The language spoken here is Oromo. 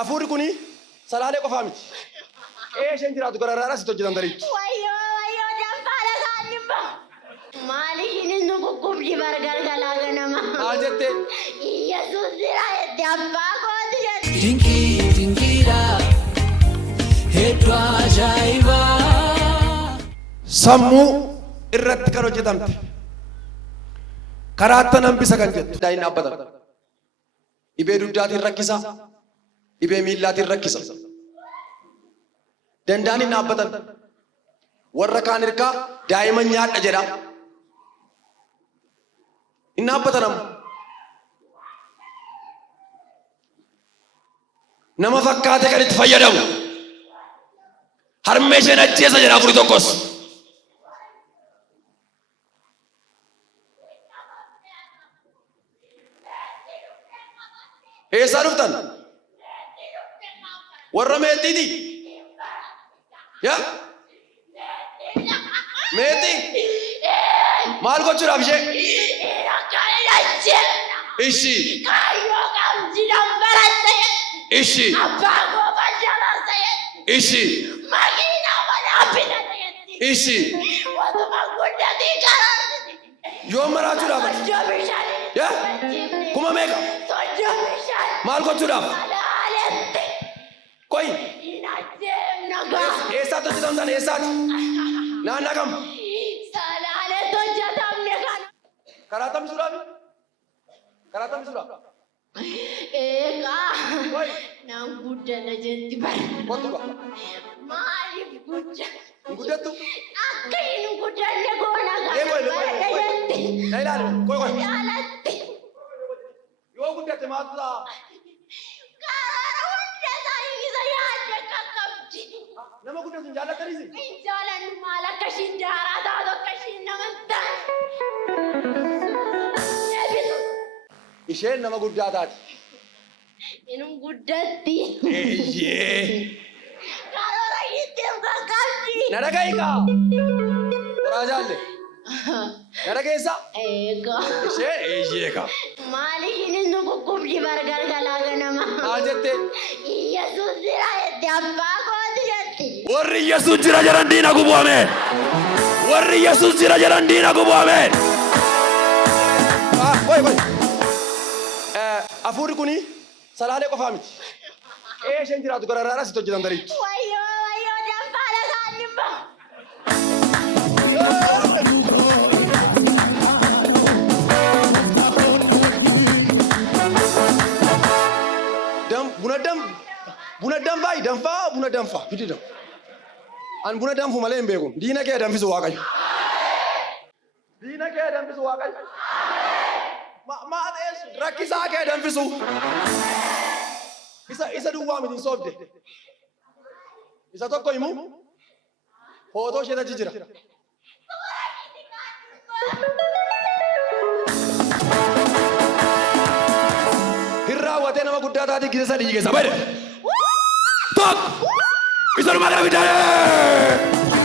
Afurri kuni salaalee qofaa miti. Isheen jiraatu gara raaraa sitti hojjetan dariitu. Wayyoo daffaala kaanimba. Maaliif inni kukkubdi bargalgalaa ganama? Maal jettee? Yesuus jira jettee abbaa kooti jette. Dinkiidha hedduu ajaa'ibaa. Sammuu irratti kan hojjetamte. Karaatti hambisa kan jettu. Daa'imni dhaabbatan. Dhibee dugdaatiin rakkisa. Dhibee miillaatiin rakkisa. Danda'anii dhaabbatan. Warra kaan hirkaa daa'ima nyaadha jedha. Inni dhaabbatan amma. Nama fakkaate kan itti fayyadamu. Harmee isheen ajjeesa jedha afurii tokkos. Eessaa dhuftan? Warra meexxiiti? Yaa? Meexxii? Maal gochuudhaaf ishee? Ishi. Ishi. Ishi. Ishi. Yoo maraachuudhaaf? Yaa? Kuma meeqa? Maal gochuudhaaf? Koi. Eessaatti hojjetamtan eessaatti? Naannaa kam? Salaaleetti hojjetamne kana. Karaa tamsuudhaaf? Karaa tamsuudhaaf? Eegaa. Koi. Naan guddata jetti bara. Kottu ba? Maaliif guddata? Guddattu? Akka hin guddanne goona Koi. kana jetti. Na ilaali. Koi. Jaalatti. Yoo guddatte maaltu ta'a? Karaa hunda isaa yaadde qaqqabdi. Nama guddatu hin jaallattaniisi? Hin jaalannu maal akka ishiin daaraa taatu akka ishiin nama hin taane. Isheen nama guddaa taati. Inum guddatti. Eeyyee. Karoora ittiin qaqqabdi. Na dhaga'iikaa. Qoraa jaalle. Na dhageessa? Eegaa. Ishee eeyyee kaa. Maaliif inni kukkubdi bargalgalaa ganama? Maal jettee? Yesuus jira jettee abbaa kooti jetti. Warri Yesuus jira jedhan diina gubu'ame. Warri Yesuus jira jedhan diina gubu'ame. Koi. Afurri kuni salaalee qofaa miti. Isheen jiraatu gara raaraa sitti hojjetan dariitu. Wayyoo daffaala kaanimba. Buna danfaa. Fidi dam. An buna danfu malee hin beeku. Diina kee danfisu Waaqayyo. Diina kee danfisu Waaqayyo. Maa ta'es rakkisaa kee danfisu. Isa duwwaa miti hin soobde. Isa tokko himu. Footoo ishee achi jira. Hin raawwatee nama guddaa taate gisa sadii geessa. Bade. Tokko. Isa dhumaa gara bitaa.